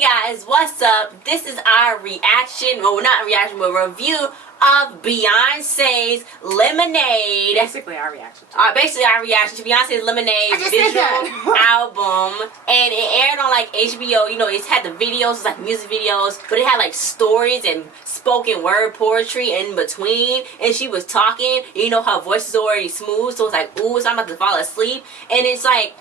Hey guys, what's up? This is our reaction, well not reaction, but review of Beyonce's Lemonade. Basically our reaction to Beyonce's Lemonade visual album. And it aired on like HBO, you know, it had the videos, it's like music videos, but it had like stories and spoken word poetry in between. And she was talking, and you know her voice is already smooth, so it's like, ooh, so I'm about to fall asleep. And it's like,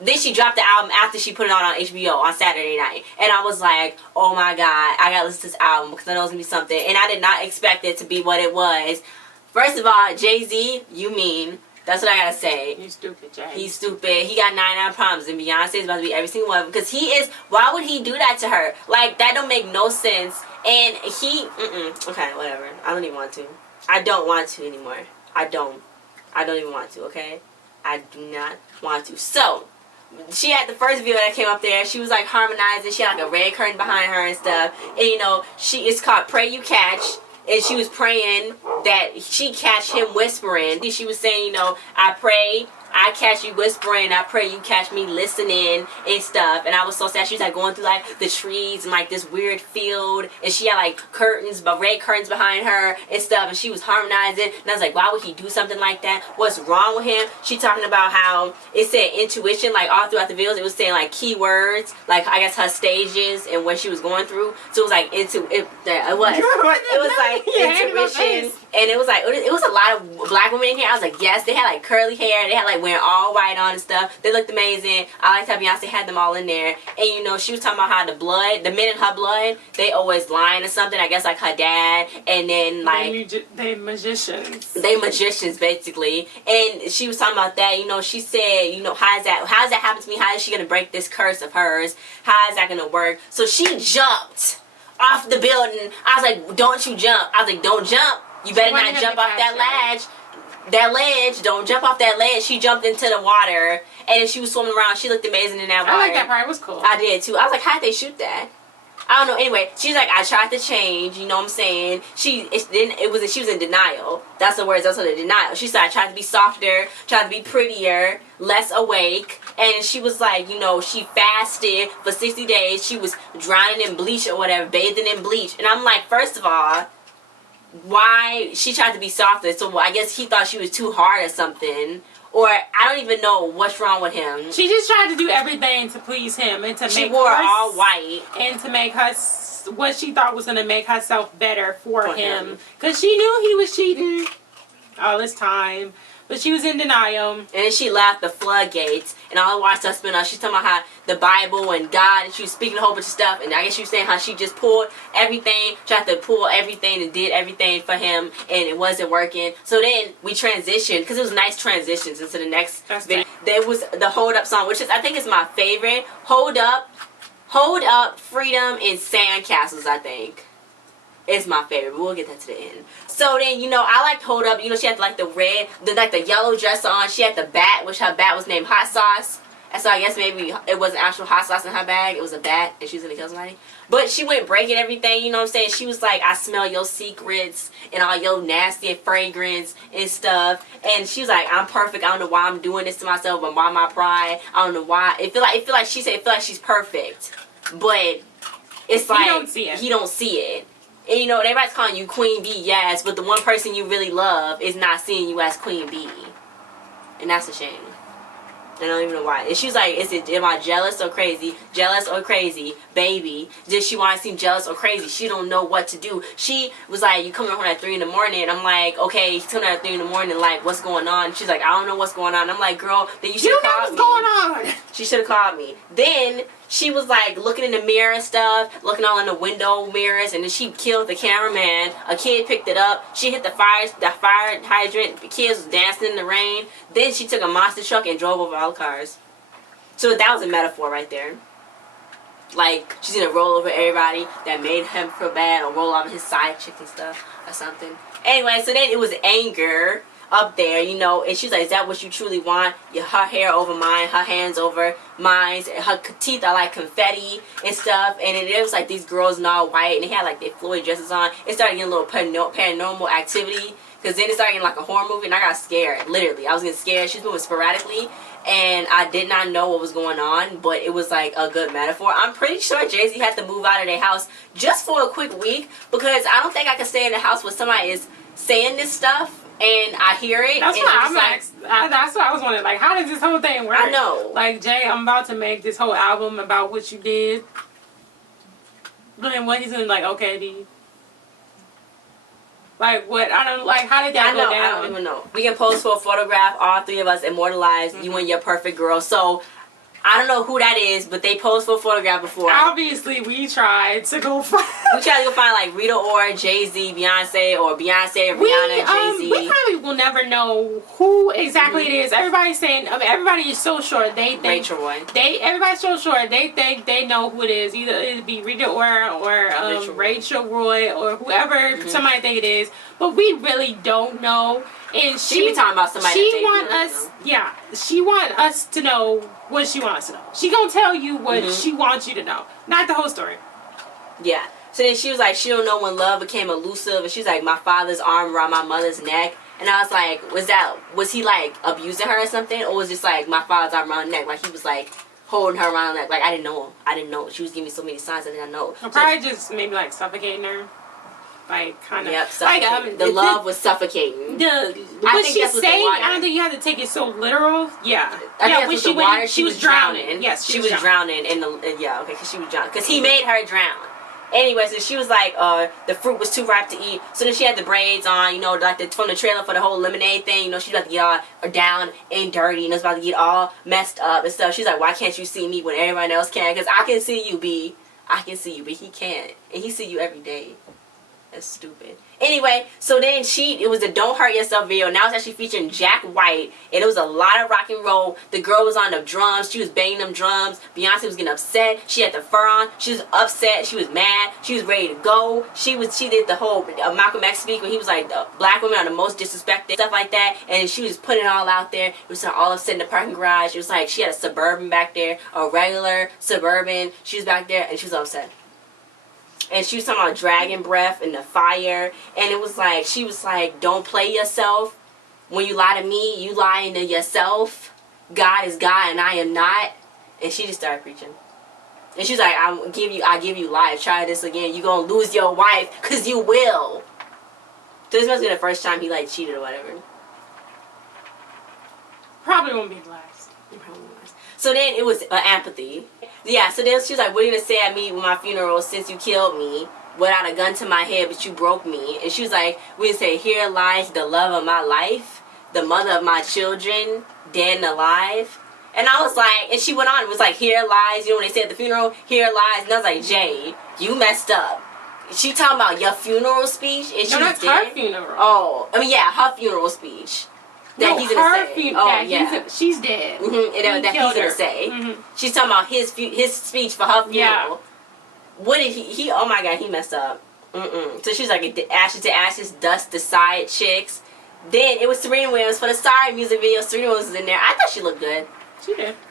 then she dropped the album after she put it on HBO on Saturday night. And I was like, oh my god, I gotta listen to this album because I know it's gonna be something. And I did not expect it to be what it was. First of all, Jay-Z, you mean. That's what I gotta say. He's stupid, Jay. He's stupid. He got 99 problems, and Beyonce is about to be every single one of them. Because he is, why would he do that to her? Like, that don't make no sense. And he, okay, whatever. I don't even want to. I don't want to anymore. I don't even want to, okay? I do not want to. So, she had the first video that came up there. She was like harmonizing. She had like a red curtain behind her and stuff. And you know, it's called Pray You Catch. And she was praying that she catch him whispering. She was saying, you know, I pray I catch you whispering, I pray you catch me listening and stuff. And I was so sad. She was like going through like the trees and like this weird field, and she had like curtains, but red curtains behind her and stuff, and she was harmonizing. And I was like, why would he do something like that? What's wrong with him? She talking about how it said intuition, like all throughout the videos it was saying like keywords, like I guess her stages and what she was going through. So it was like it was like intuition. And it was like, it was a lot of black women in here. I was like, yes, they had like curly hair. They had like wearing all white on and stuff. They looked amazing. I liked how Beyonce had them all in there. And you know, she was talking about how the men in her blood, they always lying or something. I guess like her dad. And then like, they magicians. They magicians basically. And she was talking about that. You know, she said, you know, how does that happen to me? How is she going to break this curse of hers? How is that going to work? So she jumped off the building. I was like, don't you jump. I was like, don't jump. You better not jump off that ledge. Don't jump off that ledge. She jumped into the water, and then she was swimming around. She looked amazing in that water. I like that part. It was cool. I did too. I was like, how'd they shoot that? I don't know. Anyway, she's like, I tried to change. You know what I'm saying? She was in denial. That's the words. That's the denial. She said, I tried to be softer, tried to be prettier, less awake. And she was like, you know, she fasted for 60 days. She was drowning in bleach or whatever, bathing in bleach. And I'm like, first of all, why she tried to be softer? So I guess he thought she was too hard or something. Or I don't even know what's wrong with him. She just tried to do everything to please him and to she wore all white and to make her what she thought was going to make herself better for him. Because she knew he was cheating all this time. But she was in denial. And then she left the floodgates. And all I watched her spin off. She's talking about how the Bible and God. And she was speaking a whole bunch of stuff. And I guess she was saying how she just pulled everything. Tried to pull everything and did everything for him. And it wasn't working. So then we transitioned. Because it was nice transitions into the next video. There was the Hold Up song. Which is, I think is my favorite. Hold Up, Freedom, and Sandcastles, I think. It's my favorite, but we'll get that to the end. So then, you know, I liked Hold Up. You know, she had like the red, the yellow dress on. She had the bat, which her bat was named Hot Sauce. And so I guess maybe it wasn't actual hot sauce in her bag. It was a bat, and she was gonna kill somebody. But she went breaking everything, you know what I'm saying? She was like, I smell your secrets and all your nasty fragrance and stuff. And she was like, I'm perfect. I don't know why I'm doing this to myself, but why my pride? I don't know why. It feel like she said, it feel like she's perfect. But it's like, he don't see it. And you know, everybody's calling you Queen Bee, yes, but the one person you really love is not seeing you as Queen Bee. And that's a shame. I don't even know why. And she was like, am I jealous or crazy? Jealous or crazy? Baby. Does she want to seem jealous or crazy? She don't know what to do. She was like, you coming home at 3 in the morning. And I'm like, okay, she's coming at 3 in the morning, like, what's going on? She's like, I don't know what's going on. I'm like, girl, then you should have called me. You know what's going on. She should have called me. Then she was like looking in the mirror and stuff, looking all in the window mirrors, and then she killed the cameraman. A kid picked it up. She hit the fire hydrant. The kids was dancing in the rain. Then she took a monster truck and drove over all the cars. So that was a metaphor right there. Like, she's gonna roll over everybody that made him feel bad, or roll over his side chicks and stuff, or something. Anyway, so then it was anger up there, you know, and she's like, is that what you truly want? Her hair over mine, her hands over mine, her teeth are like confetti and stuff. And it was like these girls in all white, and they had like their Floyd dresses on. It started getting a little paranormal activity Because then it started getting like a horror movie, and I got scared. Literally, I was getting scared. She was moving sporadically, and I did not know what was going on, but it was like a good metaphor. I'm pretty sure Jay-Z had to move out of their house just for a quick week, because I don't think I could stay in the house where somebody is saying this stuff and I hear it. That's and why that's what I was wondering. Like, how does this whole thing work? I know. Like, Jay, I'm about to make this whole album about what you did. But then what he's doing, like, okay, D. Like, what? I don't, like, how did that go down? I don't even know. We can pose for a photograph, all three of us immortalized, you and your perfect girl. So, I don't know who that is, but they posed for a photograph before. Obviously, we tried to go find... We tried to go find, like, Rita Ora, Jay-Z, Beyonce, or Rihanna, Jay-Z. We probably will never know who exactly it is. Everybody's saying... I mean, everybody is so sure they think... Rachel Roy. Everybody's so sure they think they know who it is. Either it'd be Rita Ora or Rachel Roy or whoever somebody think it is. But we really don't know. And she be talking about somebody. She want us to know what she wants to know. She gonna tell you what she wants you to know, not the whole story. Yeah. So then she was like, she don't know when love became elusive, and she's like, my father's arm around my mother's neck, and I was like, was he like abusing her or something, or was it just like my father's arm around her neck, like he was like holding her around her neck, like I didn't know. She was giving me so many signs I didn't know. Probably just maybe like suffocating her. Like, kind of. Yep, like, the love was suffocating. What she saying, I don't think you have to take it so literal. Yeah. When she went, she was drowning. Yes, she was drowning in the, because she was drowning. Because he made her drown. Anyway, so she was like, the fruit was too ripe to eat. So then she had the braids on, like from the trailer for the whole lemonade thing. She's about to get all down and dirty, and it's about to get all messed up and stuff. She's like, why can't you see me when everyone else can? Because I can see you, B. I can see you, but he can't. And he see you every day. That's stupid. Anyway, so then it was a Don't Hurt Yourself video. Now it's actually featuring Jack White. And it was a lot of rock and roll. The girl was on the drums. She was banging them drums. Beyonce was getting upset. She had the fur on. She was upset. She was mad. She was ready to go. She did the whole Malcolm X speak when he was like, black women are the most disrespected. Stuff like that. And she was putting it all out there. It was all upset in the parking garage. It was like she had a Suburban back there. A regular Suburban. She was back there and she was upset. And she was talking about dragon breath and the fire. And it was like, she was like, don't play yourself. When you lie to me, you lying to yourself. God is God and I am not. And she just started preaching. And she's like, I give you life. Try this again. You gonna lose your wife. Because you will. So this must be the first time he like cheated or whatever. Probably won't be the last. So then it was apathy. Yeah, so then she was like, what are you going to say at me with my funeral since you killed me without a gun to my head but you broke me? And she was like, we would say, here lies the love of my life, the mother of my children, dead and alive. And I was like, and she went on, it was like, here lies, when they said at the funeral, here lies. And I was like, Jay, you messed up. She talking about your funeral speech and she was dead. Her funeral. Oh, I mean, yeah, her funeral speech. That he's gonna say. She's dead. That he's gonna say. She's talking about his speech for her funeral. Yeah. What did he? Oh my God, he messed up. So she's like, ashes to ashes, dust to side chicks. Then it was Serena Williams for the Sorry music video. Serena Williams was in there. I thought she looked good.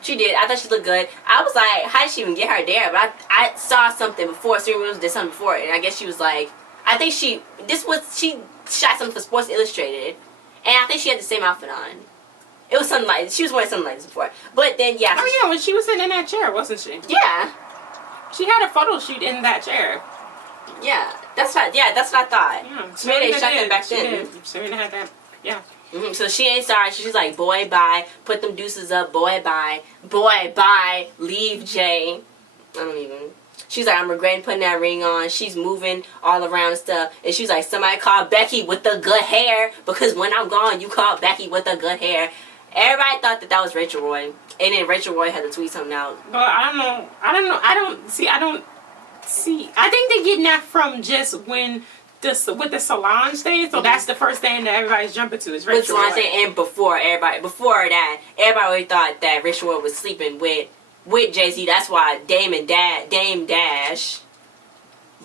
She did. I thought she looked good. I was like, how did she even get her there? But I saw something before. Serena Williams did something before, and I guess she was like, I think she shot something for Sports Illustrated. And I think she had the same outfit on. It was something like, she was wearing something like this before. But then, yeah. Oh, yeah, when she was sitting in that chair, wasn't she? Yeah. She had a photo shoot in that chair. Yeah, that's what I thought. Yeah, Serena shot that back then. Serena had that, yeah. So she ain't sorry. She's like, boy, bye. Put them deuces up. Boy, bye. Boy, bye. Leave, Jay. I don't even... She's like, I'm regretting putting that ring on. She's moving all around and stuff. And she's like, somebody call Becky with the good hair. Because when I'm gone, you call Becky with the good hair. Everybody thought that was Rachel Roy. And then Rachel Roy had to tweet something out. But I don't know. I don't see. I think they're getting that from just when with the Solange thing. So that's the first thing that everybody's jumping to is Rachel Roy. And before that, everybody already thought that Rachel Roy was sleeping with Jay-Z. That's why Dame Dash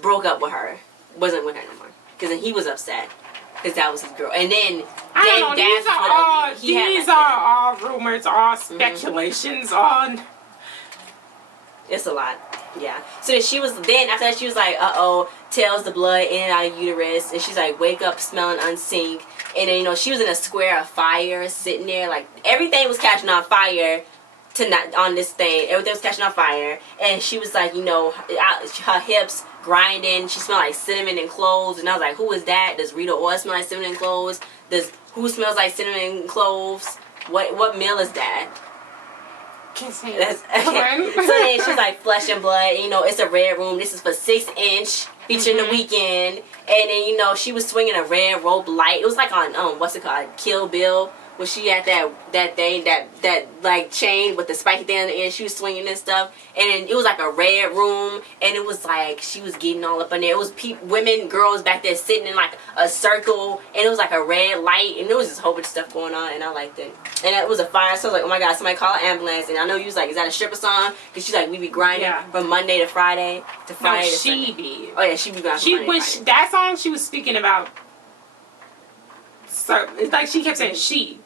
broke up with her. Wasn't with her no more. Because then he was upset. Because that was his girl. And then these are all rumors, all speculations, all... It's a lot. Yeah. So then after that she was like, tells the blood in and out of uterus, and she's like, wake up smelling unsink. And then, she was in a square of fire sitting there, like everything was catching on fire on this thing. Everything was catching on fire. And she was like, her hips grinding. She smelled like cinnamon and cloves. And I was like, who is that? Does Rita Ora smell like cinnamon and cloves? Who smells like cinnamon and cloves? What meal is that? Can't say that. So then she's like, flesh and blood. It's a red room. This is for 6 inch, featuring The Weeknd. And then, she was swinging a red rope light. It was like on, what's it called? Kill Bill. When she had that thing, that like chain with the spiky thing on the end, she was swinging and stuff, and it was like a red room, and it was like she was getting all up in there. It was women, girls back there sitting in like a circle, and it was like a red light, and there was just a whole bunch of stuff going on, and I liked it. And it was a fire, so I was like, oh my god, somebody call an ambulance. And I know you was like, is that a stripper song? Because she's like, we be grinding from Monday to Friday to Friday to Sunday. She be. Oh yeah, she be grinding from Monday to Friday. That song she was speaking about. So it's like she kept saying she.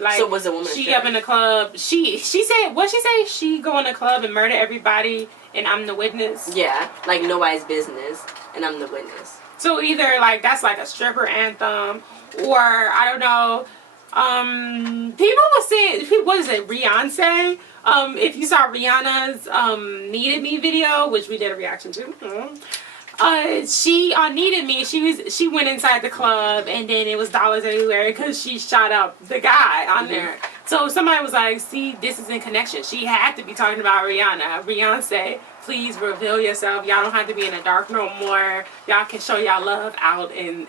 Like, so was a woman. She up in the club. She said, what she say? She go in the club and murder everybody, and I'm the witness. Yeah, like nobody's business, and I'm the witness. So either like that's like a stripper anthem, or I don't know. People were saying, what is it, Beyonce? If you saw Rihanna's "Needed Me" video, which we did a reaction to. She Needed Me, she went inside the club, and then it was dollars everywhere because she shot up the guy on there. So somebody was like, see, this is in connection. She had to be talking about Rihanna. Beyonce, please reveal yourself. Y'all don't have to be in the dark no more. Y'all can show y'all love out in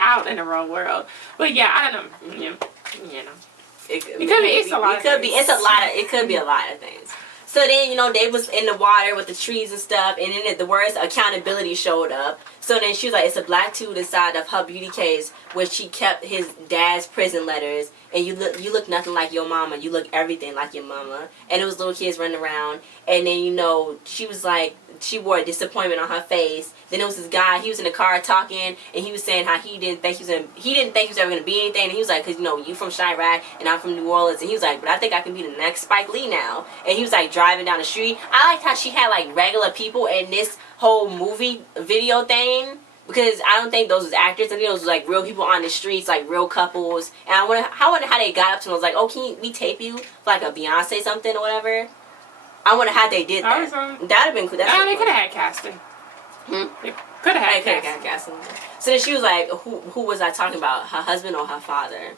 out in the real world. But yeah, I don't know. It could be a lot of things. So then, they was in the water with the trees and stuff, and then the words accountability showed up. So then she was like, it's a black tube inside of her beauty case where she kept his dad's prison letters, and you look nothing like your mama. You look everything like your mama. And it was little kids running around, and then, she was like, she wore a disappointment on her face. Then there was this guy, he was in the car talking, and he was saying how he didn't think he was ever gonna be anything. And he was like, cause you from Chirac and I'm from New Orleans, and he was like, but I think I can be the next Spike Lee now. And he was like driving down the street. I liked how she had like regular people in this whole movie video thing, because I don't think those was actors. I think those was like real people on the streets, like real couples. And I wonder how they got up to him. I was like, oh, can we tape you for like a Beyonce something or whatever? I wonder how they did that. That'd have been cool. They could have had casting. They could have had casting. So then she was like, who was I talking about? Her husband or her father?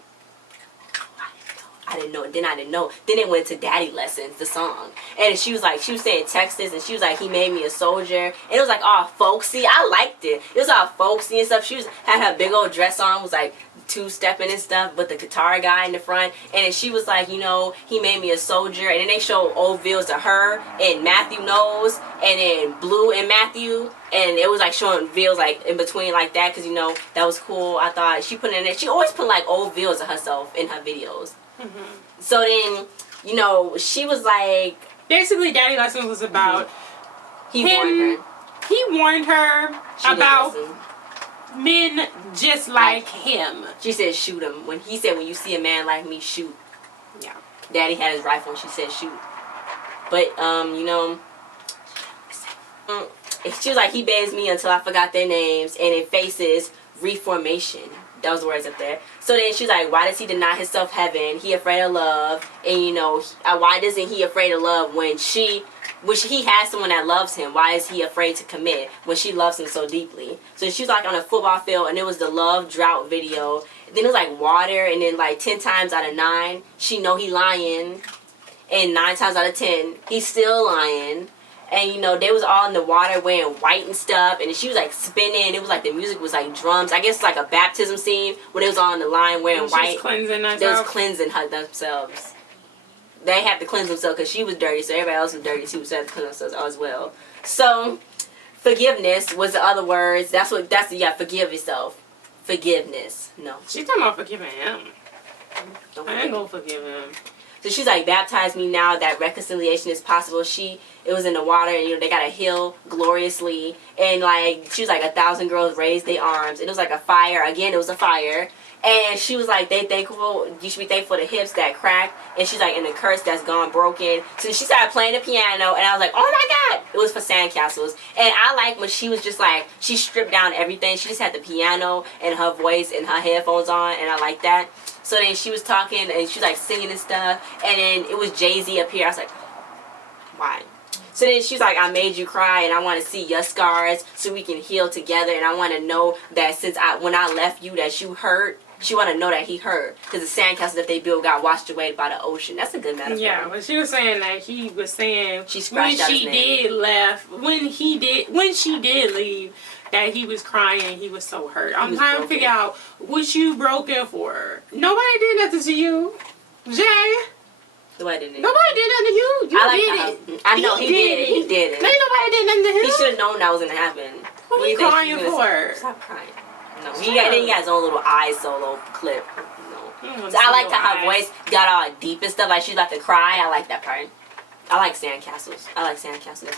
I didn't know. Then it went to Daddy Lessons, the song. And she was saying Texas, and she was like, he made me a soldier. And it was like all folksy. I liked it. It was all folksy and stuff. She had her big old dress on, was like two-stepping and stuff, but the guitar guy in the front. And then she was like, he made me a soldier. And then they showed old videos of her and Matthew Knowles, and then Blue and Matthew. And it was like showing videos like in between like that, because that was cool. I thought she put in there. She always put like old videos of herself in her videos. So then, she was like, basically Daddy Lessons was about He warned her about men just like him. She said shoot him. When he said, when you see a man like me, shoot. Yeah. Daddy had his rifle and she said shoot. But, she was like, he begs me until I forgot their names, and it faces reformation. That was the words up there. So then she's like, why does he deny himself heaven? He afraid of love. And, why isn't he afraid of love when he has someone that loves him? Why is he afraid to commit when she loves him so deeply? So she was like on a football field, and it was the love drought video. Then it was like water, and then like 10 times out of 9, she know he lying. And 9 times out of 10, he's still lying. And, they was all in the water wearing white and stuff. And she was, like, spinning. It was, like, the music was, like, drums. I guess, like, a baptism scene when they was all on the line wearing white. She was cleansing herself. They was cleansing themselves. They had to cleanse themselves because she was dirty. So everybody else was dirty. She was had to cleanse themselves as well. So, forgiveness was the other words. Forgive yourself. Forgiveness. No. She's talking about forgiving him. I ain't gonna forgive him. So she's like, baptize me now that reconciliation is possible. It was in the water, and they got to heal gloriously. And like, she was like, 1,000 girls raised their arms. And it was like a fire. Again, it was a fire. And she was like, you should be thankful for the hips that crack. And she's like, and the curse that's gone broken. So she started playing the piano, and I was like, oh my God. It was for sandcastles. And I like when she was just like, she stripped down everything. She just had the piano and her voice and her headphones on, and I like that. So then she was talking, and she was like singing and stuff. And then it was Jay-Z up here. I was like, why? So then she was like, I made you cry, and I want to see your scars so we can heal together. And I want to know that when I left you, that you hurt. She want to know that he hurt, because the sandcastle that they built got washed away by the ocean. That's a good metaphor. Yeah, but she was saying that he was saying when she did leave, that he was crying, he was so hurt. I'm trying to figure out what you broken for. Nobody did nothing to you, Jay. Nobody did nothing to you. You did it. I know he did it. He did it. Ain't nobody did nothing to him. He should have known that was gonna happen. What are you crying for? Stop crying. No, then he got his own little eye solo clip. No. So I like how her voice got all deep and stuff. Like she's about to cry. I like that part. I like sandcastles. That's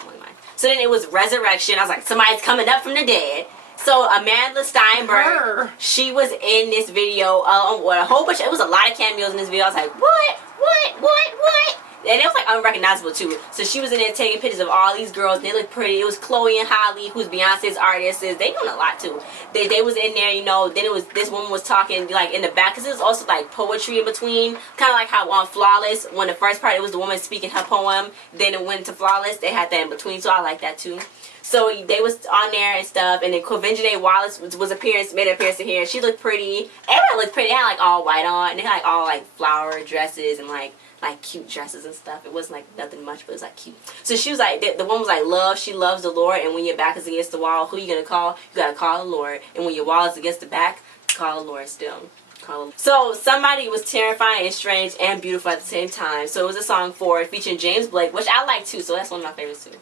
one of mine. So then it was resurrection. I was like, somebody's coming up from the dead. So Amanda Steinberg, she was in this video. A whole bunch. It was a lot of cameos in this video. I was like, what? And it was like unrecognizable too. So she was in there taking pictures of all these girls. They looked pretty. It was Chloe and Holly, who's Beyonce's artists. They doing a lot too. They was in there, you know. Then it was this woman was talking like in the back, because it was also like poetry in between. Kind of like how on Flawless, when the first part it was the woman speaking her poem. Then it went to Flawless. They had that in between, so I like that too. So they was on there and stuff, and then Quinvijay Wallace made an appearance in here. She looked pretty. Everybody looked pretty. They had like all white on, and they had like all like flower dresses and like cute dresses and stuff. It wasn't like nothing much, but it was like cute. So she was like, the woman was like, love, she loves the Lord, and when your back is against the wall, who you gonna call? You gotta call the Lord. And when your wall is against the back, call the Lord still. So somebody was terrifying and strange and beautiful at the same time. So it was a song for it featuring James Blake, which I like too, so that's one of my favorites too.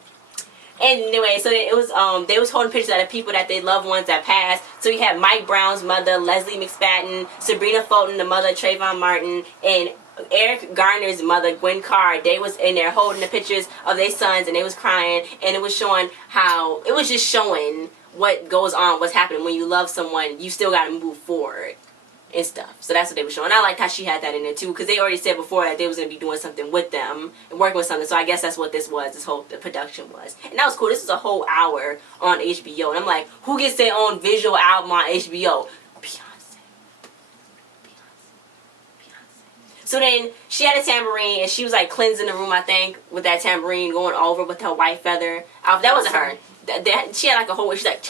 And anyway, so it was they was holding pictures of the people that they loved ones that passed. So you had Mike Brown's mother, Leslie McSpadden, Sabrina Fulton, the mother of Trayvon Martin, and Eric Garner's mother, Gwen Carr. They was in there holding the pictures of their sons, and they was crying, and it was showing what goes on, what's happening when you love someone. You still got to move forward and stuff. So that's what they were showing. I liked how she had that in there too, because they already said before that they was going to be doing something with them and working with something. So I guess that's what this whole production was. And that was cool. This was a whole hour on HBO. And I'm like, who gets their own visual album on HBO? So then she had a tambourine, and she was like cleansing the room, I think, with that tambourine, going over with her white feather. That wasn't her. She had like a whole. She's like.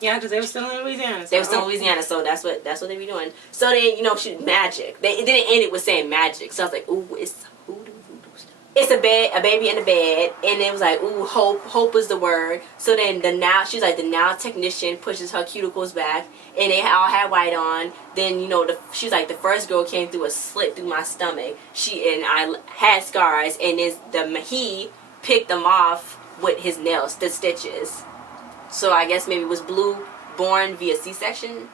Yeah, because they were still in Louisiana. They were still in Louisiana, so that's what they be doing. So then, you know, she magic. It didn't end it with saying magic. So I was like, ooh, it's voodoo stuff. It's a baby in the bed, and it was like, ooh, hope is the word. So then she's like, the now technician pushes her cuticles back, and they all had white on. Then, you know, she's like, the first girl came through a slit through my stomach. I had scars, and he picked them off with his nails, the stitches. So I guess maybe it was Blue born via C-section.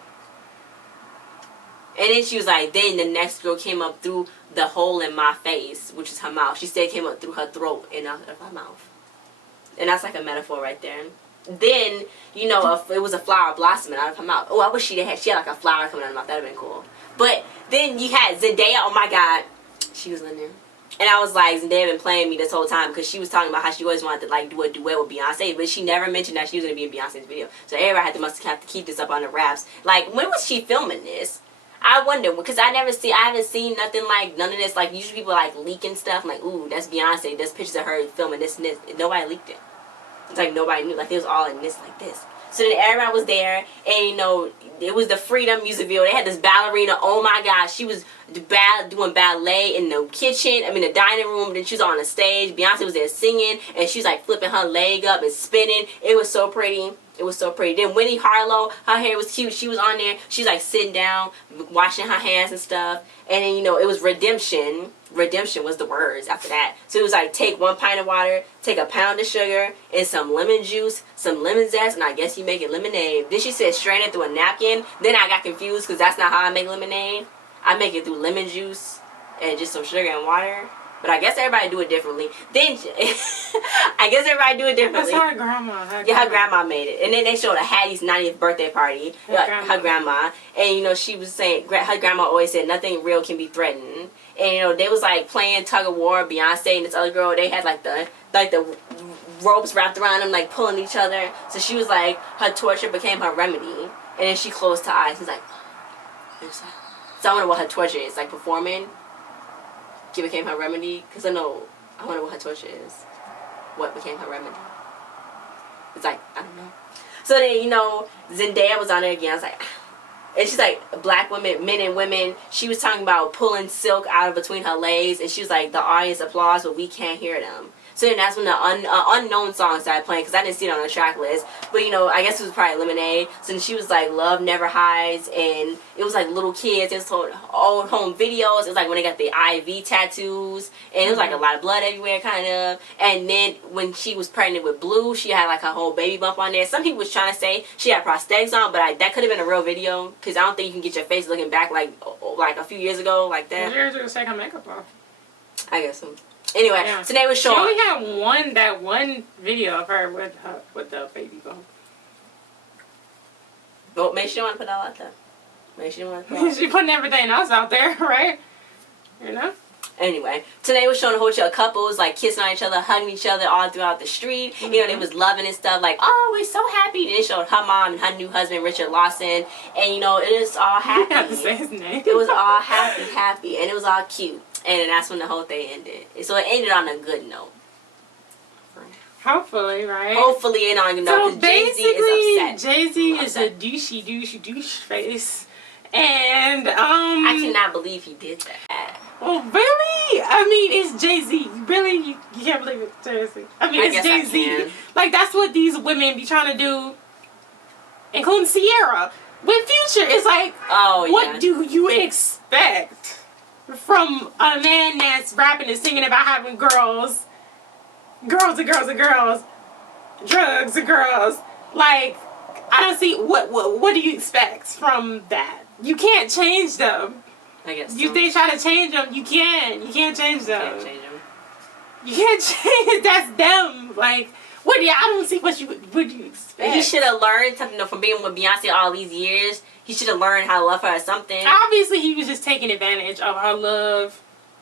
And then she was like, then the next girl came up through the hole in my face, which is her mouth. She said it came up through her throat and out of her mouth. And that's like a metaphor right there. Then, you know, it was a flower blossoming out of her mouth. Oh, I wish she had like a flower coming out of her mouth. That would have been cool. But then you had Zendaya. Oh my God. She was in there. And I was like, Zendaya been playing me this whole time, because she was talking about how she always wanted to like do a duet with Beyonce, but she never mentioned that she was going to be in Beyonce's video. So everybody must have to keep this up on the wraps. Like, when was she filming this? I wonder, because I haven't seen nothing like none of this. Like, usually people like leaking stuff, like, ooh, that's Beyonce. There's pictures of her filming this and this. Nobody leaked it. It's like nobody knew. Like, it was all in this like this. So then everybody was there, and you know, it was the Freedom music video. They had this ballerina. Oh my God, she was doing ballet in the kitchen. The dining room. Then she was on the stage. Beyonce was there singing, and she was like flipping her leg up and spinning. It was so pretty. It was so pretty. Then Winnie Harlow, her hair was cute. She was on there. She's like sitting down, washing her hands and stuff. And then, you know, it was redemption. Redemption was the words after that. So it was like, take 1 pint of water, take a pound of sugar, and some lemon juice, some lemon zest, and I guess you make it lemonade. Then she said, strain it through a napkin. Then I got confused, because that's not how I make lemonade. I make it through lemon juice and just some sugar and water. But I guess everybody do it differently. Then I guess everybody do it differently. That's her grandma. Her grandma made it. And then they showed a Hattie's 90th birthday party. Her grandma. And, you know, she was saying, her grandma always said nothing real can be threatened. And, you know, they was, like, playing tug of war. Beyonce and this other girl, they had, like, the ropes wrapped around them, like, pulling each other. So she was like, her torture became her remedy. And then she closed her eyes. She's like, so I wonder what her torture is. Like, performing. It became her remedy. Because I wonder what her torture is. What became her remedy? It's like, I don't know. So then, you know, Zendaya was on there again. I was like, and she's like, black women, men and women. She was talking about pulling silk out of between her legs. And she was like, the audience applauds, but we can't hear them. So then that's when the unknown song started playing, because I didn't see it on the track list. But, you know, I guess it was probably Lemonade. So then she was like, Love Never Hides. And it was like little kids. It was old home videos. It was like when they got the IV tattoos. And it was like a lot of blood everywhere, kind of. And then when she was pregnant with Blue, she had like a whole baby bump on there. Some people was trying to say she had prosthetics on, but that could have been a real video. Because I don't think you can get your face looking back like a few years ago like that. Years ago, take her makeup off. I guess so. Anyway, yeah. So they were showing. She only had that one video of her with the baby bump. Well, maybe she didn't want to put that out there. Maybe she didn't want to put that She putting everything else out there, right? You know? Anyway, today was showing a whole bunch of couples like kissing on each other, hugging each other all throughout the street. Mm-hmm. You know, they was loving and stuff like, oh, we're so happy. And they showed her mom and her new husband, Richard Lawson. And, you know, it was all happy. You have to say his name. It was all happy. And it was all cute. And then that's when the whole thing ended. So it ended on a good note. Hopefully, right? Hopefully it ended on a good note. So Jay-Z is upset. Jay-Z is a douche face. And, I cannot believe he did that. Oh, really? I mean, it's Jay-Z. Really? You can't believe it, seriously. I mean, it's Jay-Z. Like, that's what these women be trying to do, including Sierra. With Future, it's like, what do you expect from a man that's rapping and singing about having girls drugs and girls? Like, I don't see, what do you expect from that? You can't change them. I guess so. They try to change them, you can't change them. You can't change, that's them. Like, I don't see what you expect. He should have learned something from being with Beyonce all these years. He should have learned how to love her or something. Obviously, he was just taking advantage of her love.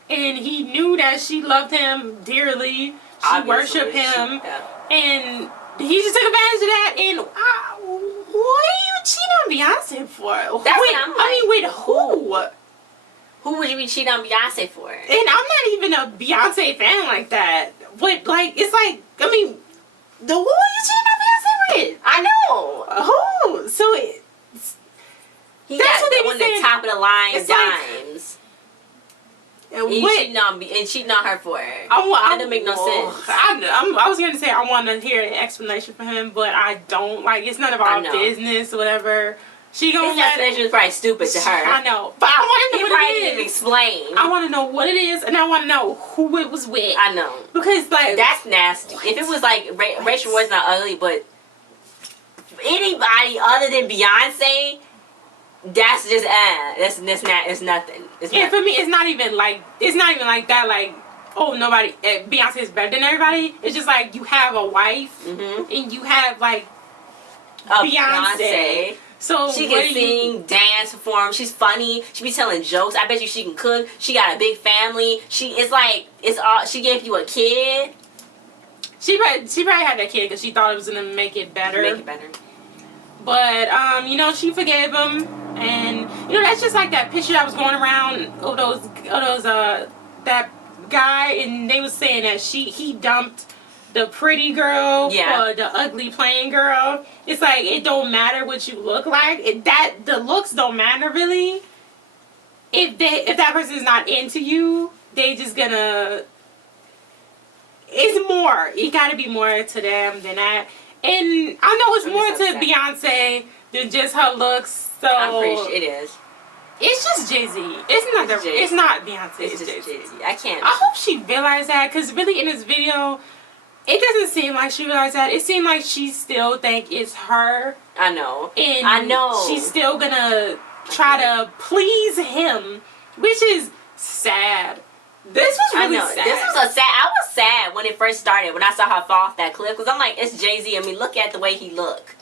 And he knew that she loved him dearly. She worshipped him. And he just took advantage of that. And what are you cheating on Beyonce for? That's what I'm like. I mean, with who? Who would you be cheating on Beyonce for? And I'm not even a Beyonce fan like that. But, like, it's like, I mean, who are you cheating on Beyonce with? I know. Who? So, that's what they were saying. The top of the line dimes. And cheating on her for it. That doesn't make no sense. I was going to say I want to hear an explanation from him, but I don't. Like, it's none of our business or whatever. His explanation is probably stupid to her. I know. But I want to know what it is. Didn't explain. I want to know what it is, and I want to know who it was with. I know. Because, like... That's nasty. What? If it was, like, Rachel was not ugly, but anybody other than Beyonce... That's just it's nothing. And for me, it's not even like that. Like, oh, nobody, Beyonce is better than everybody. It's just like you have a wife and you have like Beyonce. So she can sing, dance, perform. She's funny. She be telling jokes. I bet you she can cook. She got a big family. She gave you a kid. She probably had that kid because she thought it was gonna make it better. But, you know, she forgave him, and, you know, that's just like that picture that was going around of that guy, and they was saying that he dumped the pretty girl for the ugly plain girl. It's like, it don't matter what you look like. The looks don't matter, really. If that person is not into you, they just gonna... It's more. It gotta be more to them than that. And I know it's more to Beyonce than just her looks. So I'm pretty sure it is. It's just Jay-Z. It's not Beyonce. It's just Jay-Z. I can't. I hope she realized that, because really in this video, it doesn't seem like she realized that. It seemed like she still think it's her. I know. And I know. She's still gonna try to please him, which is sad. This was really sad. This was a sad. I was sad when it first started, when I saw her fall off that cliff, because I'm like, it's Jay-Z. I mean, look at the way he look.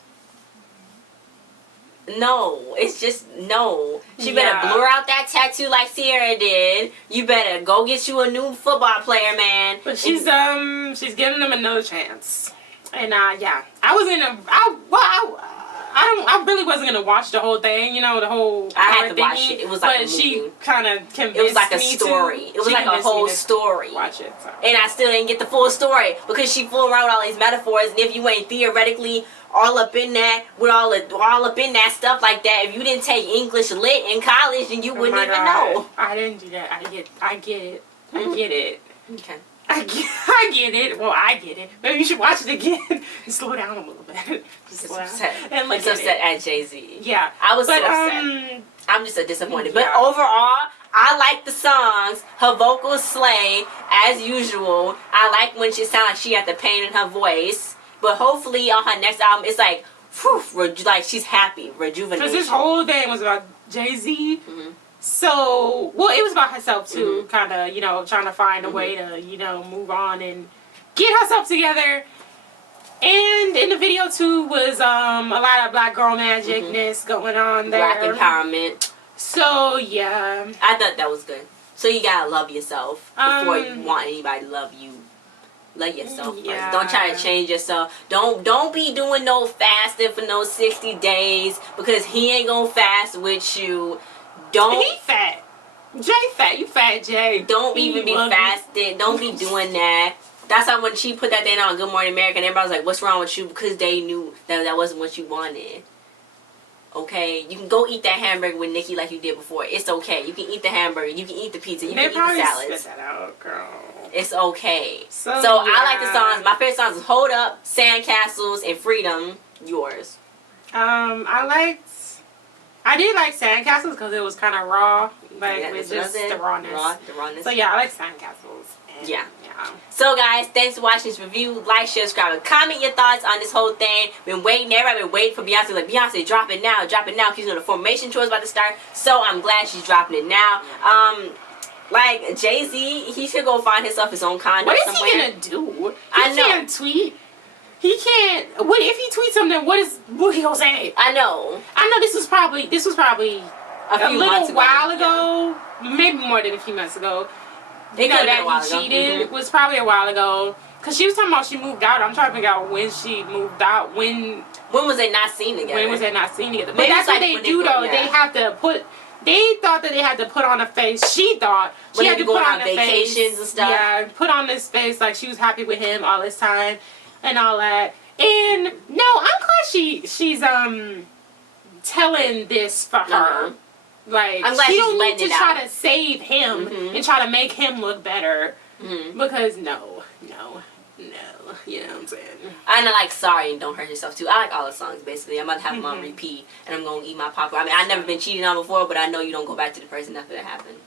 No, it's just no. She better blur out that tattoo like Sierra did. You better go get you a new football player, man. But she's giving them another chance. And yeah, I really wasn't gonna watch the whole thing, you know, the whole. I had to watch it. It was like a movie. She kind of convinced me. It was like a story. It was like a whole story. Watch it. So. And I still didn't get the full story because she flew around with all these metaphors. And if you ain't theoretically all up in that, with all up in that stuff like that, if you didn't take English lit in college, then you wouldn't even know. I didn't do that. I get it. Okay. I get it. Well, I get it. Maybe you should watch it again and slow down a little bit. Just slow down. And look upset at Jay-Z. Yeah. I was so upset. I'm just disappointed. Yeah. But overall, I like the songs. Her vocals slay, as usual. I like when she sounds like she had the pain in her voice. But hopefully on her next album, it's like, whew, like she's happy, rejuvenated. Because this whole thing was about Jay-Z. Mm-hmm. So, well, it was about herself too, kind of, you know, trying to find a way to, you know, move on and get herself together. And in the video too was a lot of black girl magicness going on there. Black empowerment. So, yeah. I thought that was good. So you gotta love yourself before you want anybody to love you. Love yourself first. Don't try to change yourself. Don't be doing no fasting for no 60 days because he ain't gonna fast with you. Don't. He fat. Jay fat. You fat, Jay. Don't even be fasted. Don't be doing that. That's how when she put that thing on Good Morning America, and everybody was like, what's wrong with you? Because they knew that wasn't what you wanted. Okay? You can go eat that hamburger with Nikki like you did before. It's okay. You can eat the hamburger. You can eat the pizza. You can eat the salads. Spit that out, girl. It's okay. So I like the songs. My favorite songs is Hold Up, Sandcastles, and Freedom. Yours. I did like Sandcastles because it was kind of raw, like with just the rawness. The rawness. So yeah, I like Sandcastles. Yeah. So guys, thanks for watching this review. Like, share, subscribe, and comment your thoughts on this whole thing. Everybody been waiting for Beyonce. Like, Beyonce, drop it now. Because you know the Formation tour is about to start. So I'm glad she's dropping it now. Like Jay-Z, he should go find himself his own condo somewhere. What is he gonna do? He can't tweet. He can't. What if he tweets something? What he gonna say? I know. This was probably a little while ago. Yeah. Maybe more than a few months ago. They know that he cheated was probably a while ago. Cause she was talking about she moved out. I'm trying to figure out when she moved out. When was they not seen together? When was they not seen together? But that's what they do though. Yeah. They have to put. They thought that they had to put on a face. She thought she had to put on vacations face, and stuff. Yeah, put on this face like she was happy with him all this time and all that. And no, I'm glad she's telling this for her. Like I'm glad she she's don't need to try out. To save him and try to make him look better. Because no. You know what I'm saying? I know, like Sorry and Don't Hurt Yourself too. I like all the songs basically. I'm gonna have them on repeat and I'm gonna eat my popcorn. I mean, I've never been cheated on before, but I know you don't go back to the person after that happened.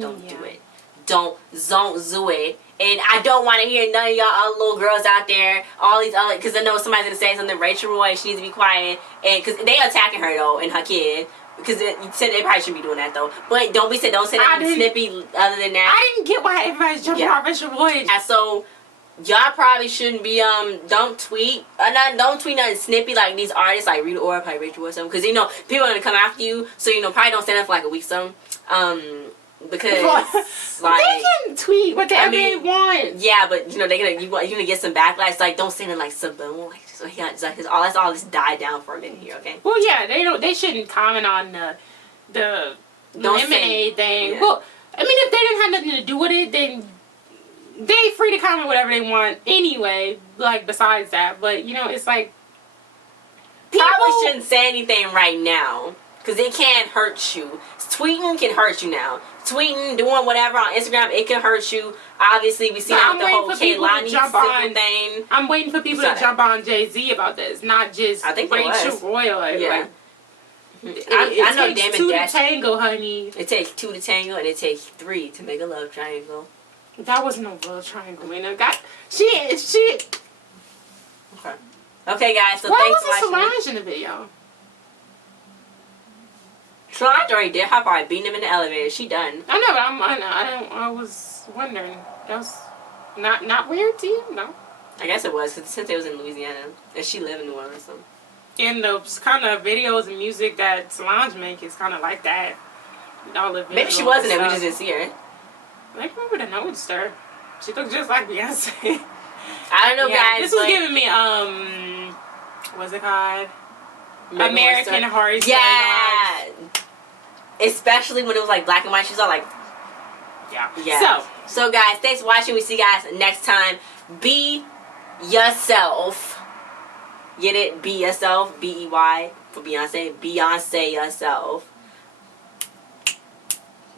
Don't do it. Don't do it. And I don't want to hear none of y'all other little girls out there, all these other, because I know somebody's gonna say something. Rachel Roy, she needs to be quiet, and because they attacking her though and her kid. Because you said they probably shouldn't be doing that though. But don't say nothing snippy other than that. I didn't get why everybody's jumping on Rachel Roy. And so y'all probably shouldn't be don't tweet don't tweet nothing snippy like these artists like Rita Ora, probably Rachel or something. Because you know people are gonna come after you, so you know probably don't stand up for like a week something. Because like they can tweet whatever they want. Yeah, but you know you're gonna get some backlash. Like don't say nothing like subliminal. Like so he got like let's all just die down for a minute here, okay? Well, yeah, they shouldn't comment on the lemonade thing. Yeah. Well, I mean, if they didn't have nothing to do with it, then they free to comment whatever they want anyway. Like besides that, but you know, it's like probably shouldn't say anything right now. Because it can't hurt you. Tweeting can hurt you now. Tweeting, doing whatever on Instagram, it can hurt you. Obviously, we see like the whole Kehlani thing. I'm waiting for people to jump on Jay-Z about this, not just Rachel Royal. Yeah. I know Damon two to tango, honey. It takes two to tango, and it takes three to make a love triangle. That wasn't no love triangle, man. She. Okay. Okay, guys. So why thanks for watching. Why wasn't Solange in the video? Solange already did her part, beating him in the elevator. She done. I know, but I was wondering. That was not weird to you? No. I guess it was, since it was in Louisiana. And she lived in New Orleans, so. And the kind of videos and music that Solange make is kind of like that. All the maybe she wasn't there, we just didn't see her. Maybe we would have noticed her. She looked just like Beyonce. I don't know, guys. This was giving me, what's it called? American Horror Story. Yeah. Especially when it was like black and white. She was all like, yeah. So guys, thanks for watching. We see you guys next time. Be yourself. Get it? Be yourself. B-E-Y for Beyonce. Beyonce yourself.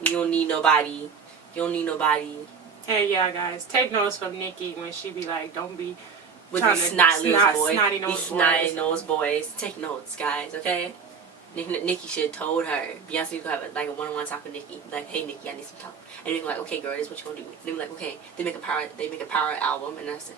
You don't need nobody. You don't need nobody. Hey, yeah, guys. Take notes from Nikki when she be like, don't be with these snotty nose boys. Take notes, guys, okay? Nikki should have told her. Beyonce could have a one-on-one talk with Nikki. Like, hey, Nikki, I need some talk. And they're like, okay, girl, this is what you gonna do. And they're like, okay. They make a power album, and that's it.